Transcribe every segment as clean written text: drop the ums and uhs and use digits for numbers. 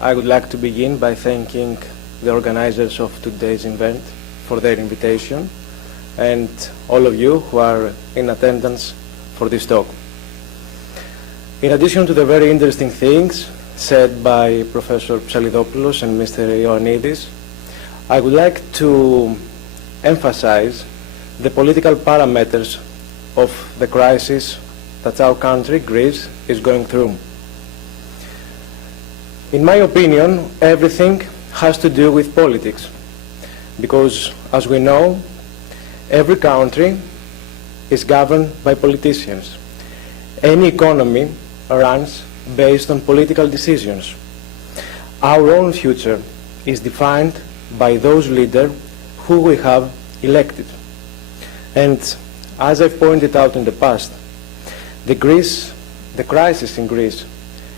I would like to begin by thanking the organizers of today's event for their invitation and all of you who are in attendance for this talk. In addition to the very interesting things said by Professor Psalidopoulos and Mr. Ioannidis, I would like to emphasize the political parameters of the crisis that our country, Greece, is going through. In my opinion, everything has to do with politics, because, as we know, every country is governed by politicians. Any economy runs based on political decisions. Our own future is defined by those leaders who we have elected. And as I've pointed out in the past, the crisis in Greece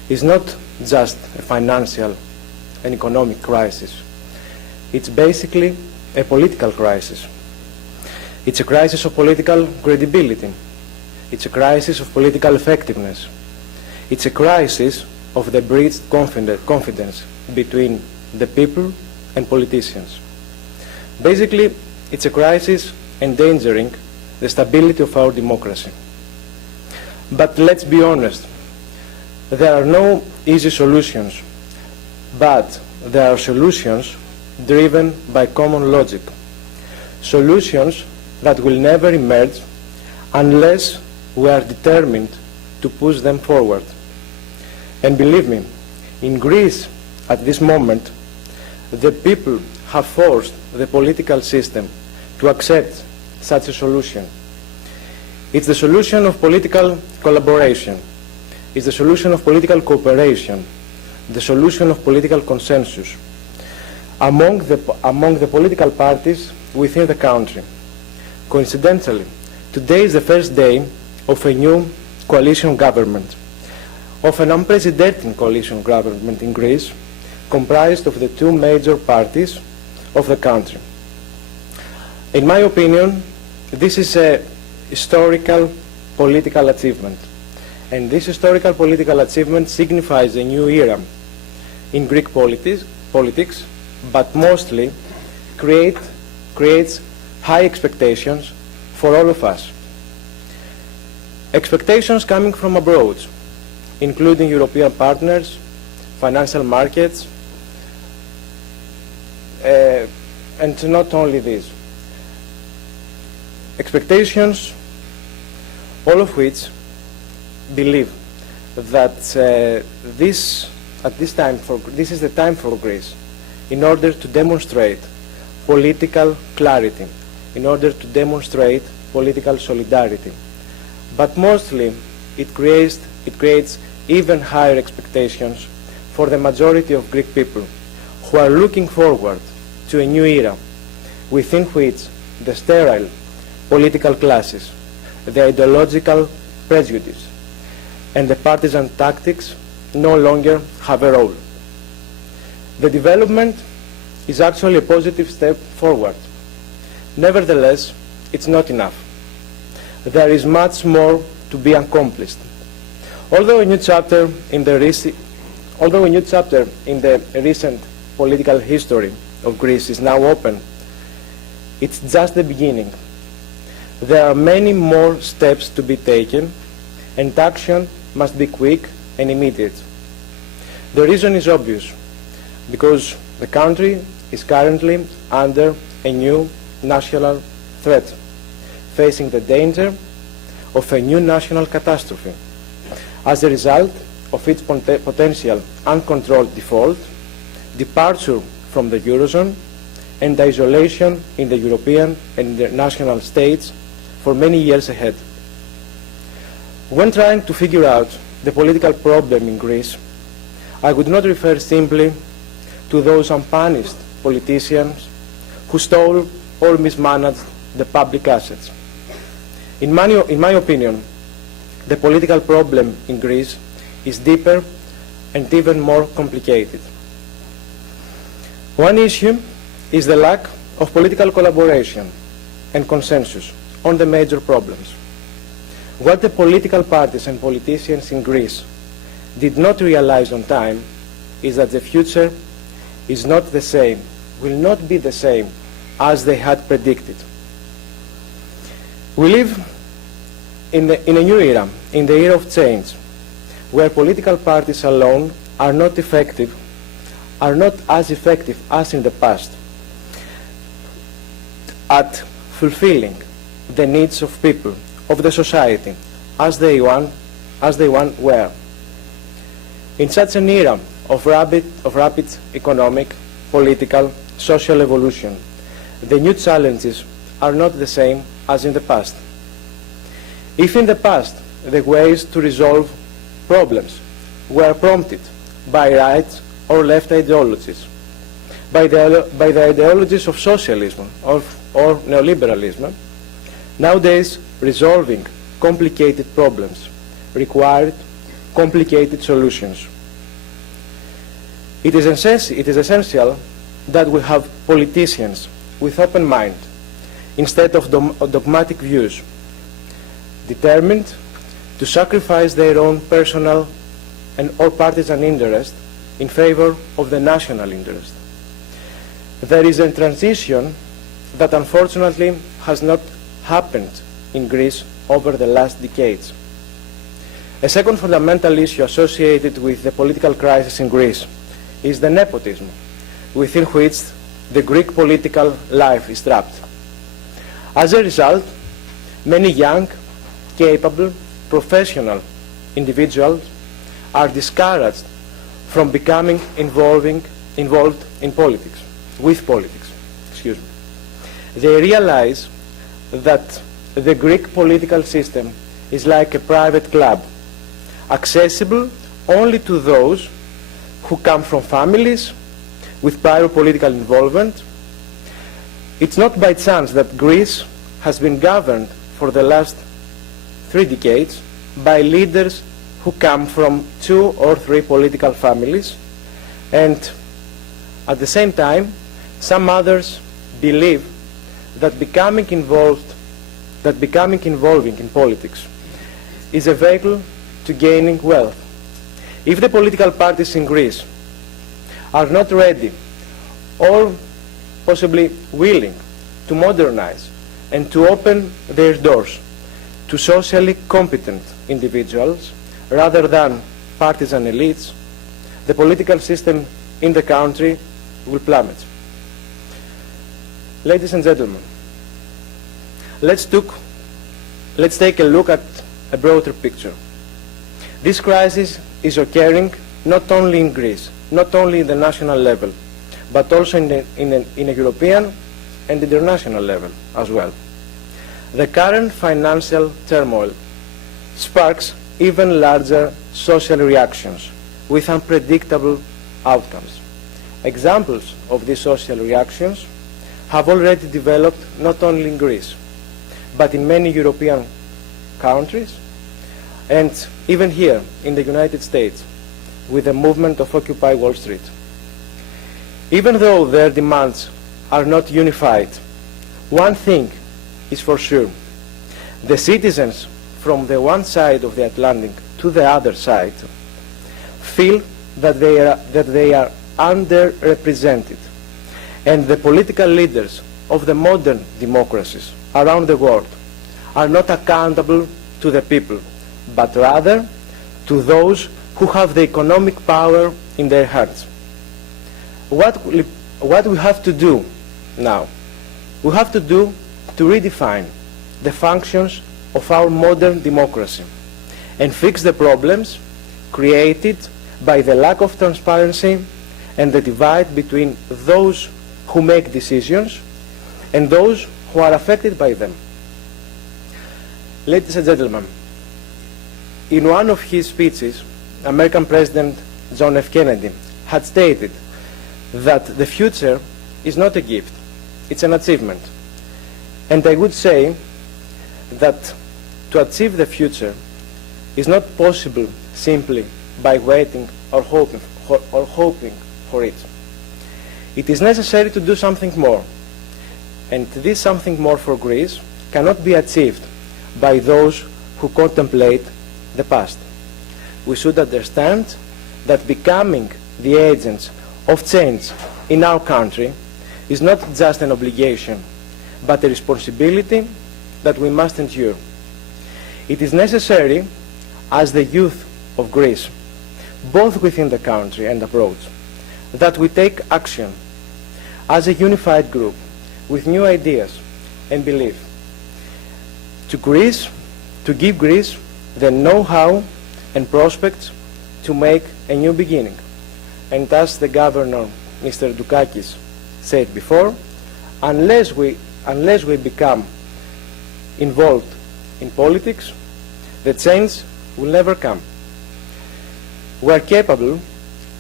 is not just a financial and economic crisis. It's basically a political crisis. It's a crisis of political credibility. It's a crisis of political effectiveness. It's a crisis of the breached confidence between the people and politicians. Basically, it's a crisis endangering the stability of our democracy. But let's be honest, there are no easy solutions, but there are solutions driven by common logic. Solutions that will never emerge unless we are determined to push them forward. And believe me, in Greece at this moment, the people have forced the political system to accept such a solution. It's the solution of political collaboration. It's the solution of political cooperation, the solution of political consensus among the political parties within the country. Coincidentally, today is the first day of a new coalition government, of an unprecedented coalition government in Greece, comprised of the two major parties of the country. In my opinion, this is a historical political achievement. And this historical political achievement signifies a new era in Greek politics, but mostly creates high expectations for all of us. Expectations coming from abroad, including European partners, financial markets, and not only this. Expectations, all of which believe that this is the time for Greece in order to demonstrate political clarity, in order to demonstrate political solidarity. But mostly it creates even higher expectations for the majority of Greek people who are looking forward to a new era within which the sterile political classes, the ideological prejudice, and the partisan tactics no longer have a role. The development is actually a positive step forward. Nevertheless, it's not enough. There is much more to be accomplished. Although a new chapter in the recent political history of Greece is now open, it's just the beginning. There are many more steps to be taken, and action must be quick and immediate. The reason is obvious, because the country is currently under a new national threat, facing the danger of a new national catastrophe as a result of its potential uncontrolled default, departure from the Eurozone, and isolation in the European and international states for many years ahead. When trying to figure out the political problem in Greece, I would not refer simply to those unpunished politicians who stole or mismanaged the public assets. In my opinion, the political problem in Greece is deeper and even more complicated. One issue is the lack of political collaboration and consensus on the major problems. What the political parties and politicians in Greece did not realize on time is that the future is not the same, will not be the same as they had predicted. We live in a new era, in the era of change, where political parties alone are not effective, are not as effective as in the past at fulfilling the needs of people, of the society, as they once were. In such an era of rapid economic, political, social evolution, the new challenges are not the same as in the past. If in the past the ways to resolve problems were prompted by right or left ideologies, by the ideologies of socialism or neoliberalism, nowadays resolving complicated problems required complicated solutions. It is essential that we have politicians with open mind instead of dogmatic views, determined to sacrifice their own personal or partisan interest in favor of the national interest. There is a transition that unfortunately has not happened in Greece over the last decades. A second fundamental issue associated with the political crisis in Greece is the nepotism within which the Greek political life is trapped. As a result, many young, capable, professional individuals are discouraged from becoming involved in politics, with politics. Excuse me. They realize that the Greek political system is like a private club, accessible only to those who come from families with prior political involvement. It's not by chance that Greece has been governed for the last 3 decades by leaders who come from 2 or 3 political families, and at the same time some others believe that becoming involving in politics is a vehicle to gaining wealth. If the political parties in Greece are not ready or possibly willing to modernize and to open their doors to socially competent individuals rather than partisan elites, the political system in the country will plummet. Ladies and gentlemen, let's take a look at a broader picture. This crisis is occurring not only in Greece, not only in the national level, but also in a European and international level as well. The current financial turmoil sparks even larger social reactions with unpredictable outcomes. Examples of these social reactions have already developed not only in Greece, but in many European countries, and even here in the United States with the movement of Occupy Wall Street. Even though their demands are not unified, one thing is for sure: the citizens from the one side of the Atlantic to the other side feel that they are underrepresented, and the political leaders of the modern democracies around the world are not accountable to the people, but rather to those who have the economic power in their hands. What we have to do now? We have to redefine the functions of our modern democracy and fix the problems created by the lack of transparency and the divide between those who make decisions and those who are affected by them. Ladies and gentlemen, in one of his speeches, American President John F. Kennedy had stated that the future is not a gift, it's an achievement. And I would say that to achieve the future is not possible simply by waiting or hoping for it. It is necessary to do something more. And this something more for Greece cannot be achieved by those who contemplate the past. We should understand that becoming the agents of change in our country is not just an obligation, but a responsibility that we must endure. It is necessary, as the youth of Greece, both within the country and abroad, that we take action as a unified group with new ideas and belief to give Greece the know-how and prospects to make a new beginning. And as the governor, Mr. Dukakis, said before, unless we become involved in politics, the change will never come. We are capable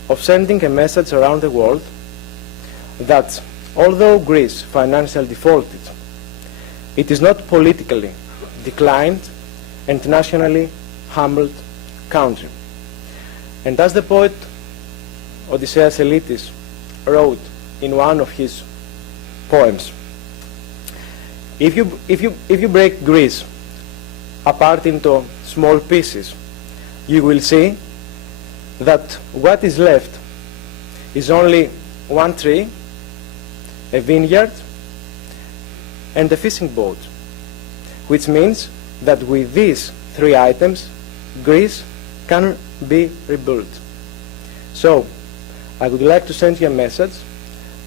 of sending a message around the world that although Greece financially defaulted, it is not politically declined and nationally humbled country. And as the poet Odysseus Elitis wrote in one of his poems, if you break Greece apart into small pieces, you will see that what is left is only one tree, a vineyard, and a fishing boat, which means that with these three items, Greece can be rebuilt. So, I would like to send you a message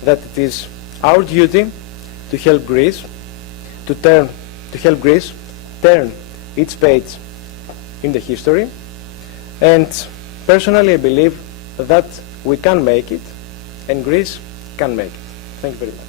that it is our duty to help Greece turn its page in the history, and personally I believe that we can make it and Greece can make it. Thank you very much.